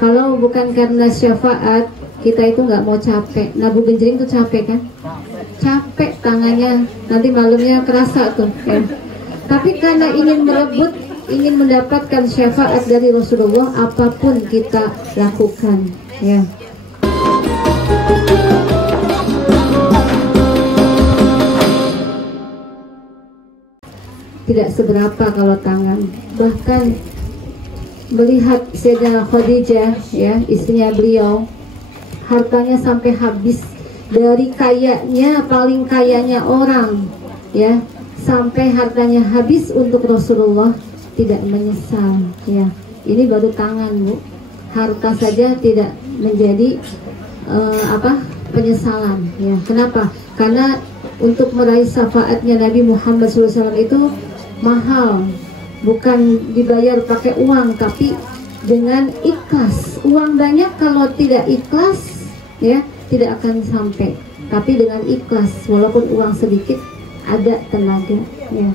Kalau bukan karena syafaat, kita itu nggak mau capek. Nabu genjring tuh capek kan? Capek tangannya, nanti malamnya kerasa tuh ya. Tapi karena ingin merebut, ingin mendapatkan syafaat dari Rasulullah, apapun kita lakukan ya. Tidak seberapa kalau tangan. Bahkan melihat Sayyidah Khadijah ya, istrinya beliau, hartanya sampai habis, dari kayanya, paling kayanya orang ya, sampai hartanya habis untuk Rasulullah, tidak menyesal ya. Ini baru tangan, Bu. Harta saja tidak menjadi penyesalan ya. Kenapa? Karena untuk meraih syafaatnya Nabi Muhammad SAW itu mahal, bukan dibayar pakai uang, tapi dengan ikhlas. Uang banyak kalau tidak ikhlas ya tidak akan sampai, tapi dengan ikhlas, walaupun uang sedikit, ada tenaga ya.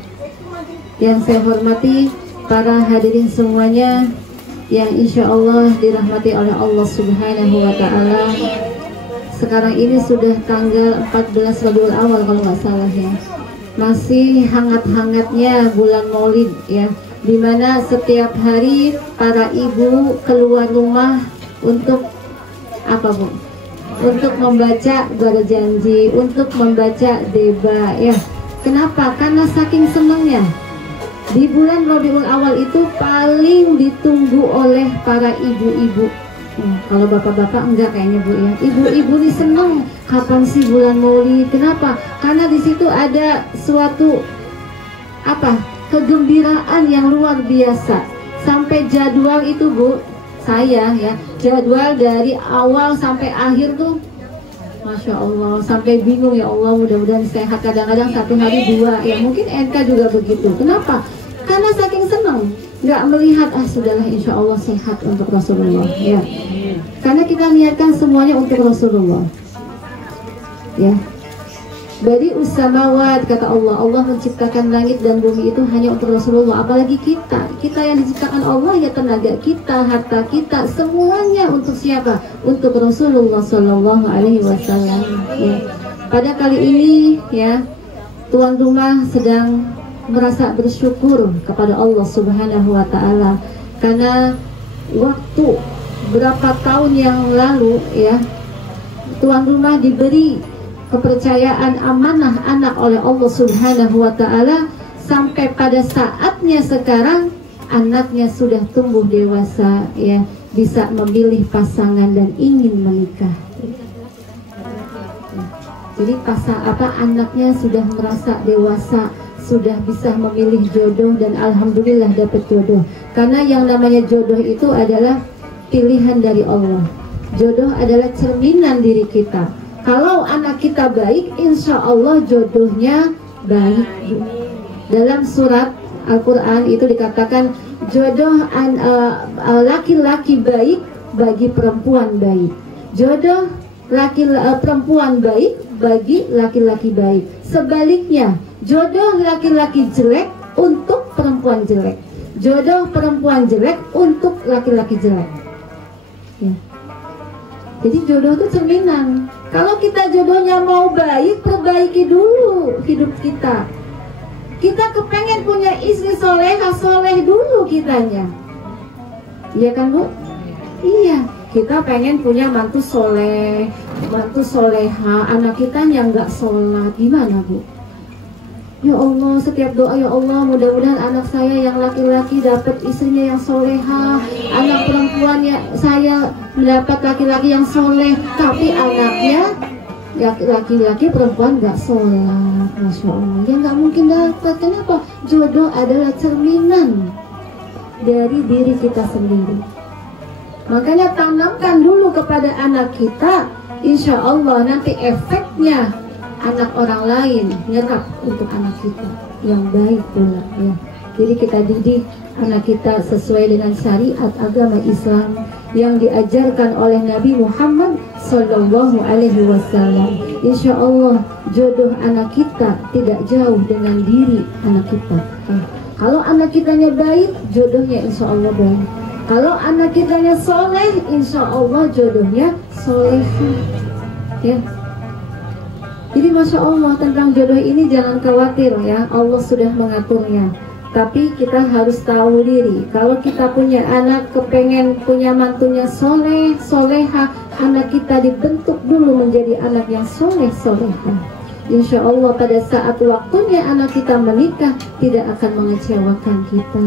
Yang saya hormati para hadirin semuanya yang insya Allah dirahmati oleh Allah Subhanahu wa Ta'ala. Sekarang ini sudah tanggal 14 Rabiul Awal kalau nggak salah ya, masih hangat-hangatnya bulan Maulid ya, dimana setiap hari para ibu keluar rumah untuk apa, Bu? Untuk membaca berjanji, untuk membaca deba ya. Kenapa? Karena saking senangnya. Di bulan Rabiul Awal itu paling ditunggu oleh para ibu-ibu. Kalau bapak-bapak enggak kayaknya, Bu ya. Ibu-ibu nih seneng, kapan sih bulan Maulid? Kenapa? Karena di situ ada suatu kegembiraan yang luar biasa. Sampai jadwal itu, Bu, saya ya, jadwal dari awal sampai akhir tuh Masya Allah, sampai bingung ya Allah, mudah-mudahan sehat. Kadang-kadang satu hari dua ya, mungkin NK juga begitu. Kenapa? Karena saking senang, nggak melihat sudahlah insya Allah sehat untuk Rasulullah ya. Karena kita niatkan semuanya untuk Rasulullah ya. Badi usamawat, kata Allah, Allah menciptakan langit dan bumi itu hanya untuk Rasulullah. Apalagi kita yang diciptakan Allah ya, tenaga kita, harta kita, semuanya untuk siapa? Untuk Rasulullah Shallallahu Alaihi Wasallam ya. Pada kali ini ya, tuan rumah sedang merasa bersyukur kepada Allah Subhanahu Wa Taala karena waktu berapa tahun yang lalu ya, tuan rumah diberi kepercayaan amanah anak oleh Allah Subhanahu wa Ta'ala, sampai pada saatnya sekarang anaknya sudah tumbuh dewasa ya, bisa memilih pasangan dan ingin menikah. Jadi anaknya sudah merasa dewasa, sudah bisa memilih jodoh, dan alhamdulillah dapat jodoh. Karena yang namanya jodoh itu adalah pilihan dari Allah. Jodoh adalah cerminan diri kita. Kalau anak kita baik, insya Allah jodohnya baik. Dalam surat Al-Quran itu dikatakan jodoh laki-laki baik bagi perempuan baik. Jodoh perempuan baik bagi laki-laki baik. Sebaliknya, jodoh laki-laki jelek untuk perempuan jelek. Jodoh perempuan jelek untuk laki-laki jelek. Ya. Jadi jodoh itu cerminan. Kalau kita jodohnya mau baik, perbaiki dulu hidup kita. Kita kepengen punya istri solehah, soleh dulu kitanya. Iya kan, Bu? Iya. Kita pengen punya mantu soleh, mantu soleha. Anak kita yang nggak sholat, gimana, Bu? Ya Allah, setiap doa, ya Allah, mudah-mudahan anak saya yang laki-laki dapat istrinya yang soleha, anak perempuan ya saya mendapat laki-laki yang soleh, tapi anaknya laki-laki perempuan nggak sholat. Masya Allah, ya nggak mungkin dapat. Kenapa? Jodoh adalah cerminan dari diri kita sendiri. Makanya tanamkan dulu kepada anak kita, insya Allah nanti efeknya anak orang lain nyerap untuk anak kita yang baik pula ya. Jadi kita didik anak kita sesuai dengan syariat agama Islam yang diajarkan oleh Nabi Muhammad Sallallahu Alaihi Wasallam. Insya Allah jodoh anak kita tidak jauh dengan diri anak kita. Kalau anak kitanya baik, jodohnya insya Allah baik. Kalau anak kitanya soleh, insya Allah jodohnya solehah. Ya. Jadi Masya Allah, tentang jodoh ini jangan khawatir ya, Allah sudah mengaturnya. Tapi kita harus tahu diri, kalau kita punya anak, kepengen punya mantunya soleh, soleha, anak kita dibentuk dulu menjadi anak yang soleh, soleha. Insya Allah pada saat waktunya anak kita menikah, tidak akan mengecewakan kita.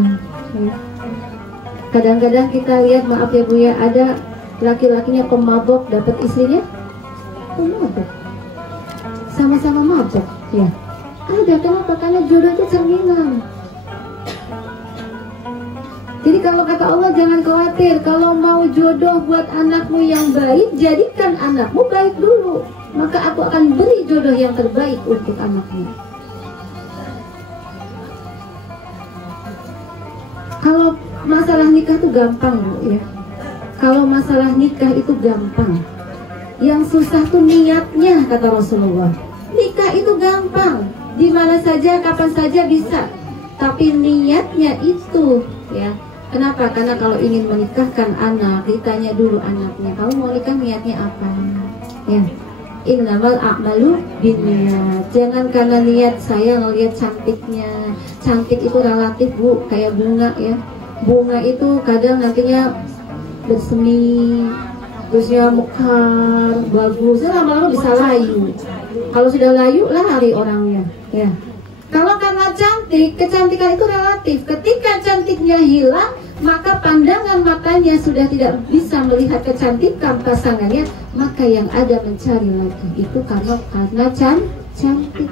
Kadang-kadang kita lihat, maaf ya Bu ya, ada laki-lakinya pemabok, dapat istrinya pemabok. Sama-sama mabok, ya. Ada, kenapa? Karena jodoh itu cerminan. Jadi kalau kata Allah jangan khawatir, kalau mau jodoh buat anakmu yang baik, jadikan anakmu baik dulu, maka aku akan beri jodoh yang terbaik untuk anakmu. Kalau masalah nikah itu gampang Bu ya. Kalau masalah nikah itu gampang. Yang susah tuh niatnya, kata Rasulullah. Nikah itu gampang, di mana saja, kapan saja bisa. Tapi niatnya itu, ya. Kenapa? Karena kalau ingin menikahkan anak, ditanya dulu anaknya, kamu mau nikah niatnya apa? Ya. Innamal a'malu binniyat. Jangan karena niat saya ngelihat cantiknya. Cantik itu relatif Bu, kayak bunga ya. Bunga itu kadang nantinya bersemi, terusnya mekar, bagus, lama-lama bisa layu. Kalau sudah layu, lari orangnya. Ya. Kalau karena cantik, kecantikan itu relatif. Ketika cantiknya hilang, maka pandangan matanya sudah tidak bisa melihat kecantikan pasangannya, maka yang ada mencari lagi. Itu karena cantik.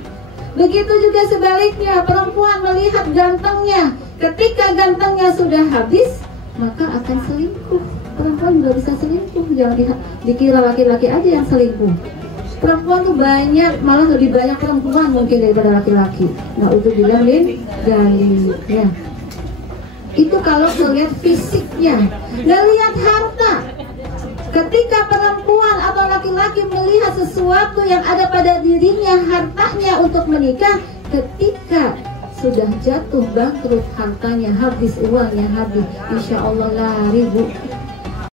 Begitu juga sebaliknya, perempuan melihat gantengnya. Ketika gantengnya sudah habis, maka akan selingkuh. Perempuan juga bisa selingkuh, jangan dikira laki-laki aja yang selingkuh. Perempuan tuh banyak, malah lebih banyak perempuan mungkin daripada laki-laki. Nah, untuk bilangin gali, ya. Itu kalau melihat fisiknya, nggak lihat harta. Ketika perempuan atau laki-laki melihat sesuatu yang ada pada dirinya, hartanya untuk menikah, ketika sudah jatuh bangkrut, hartanya habis, uangnya habis, insya Allah lari Bu.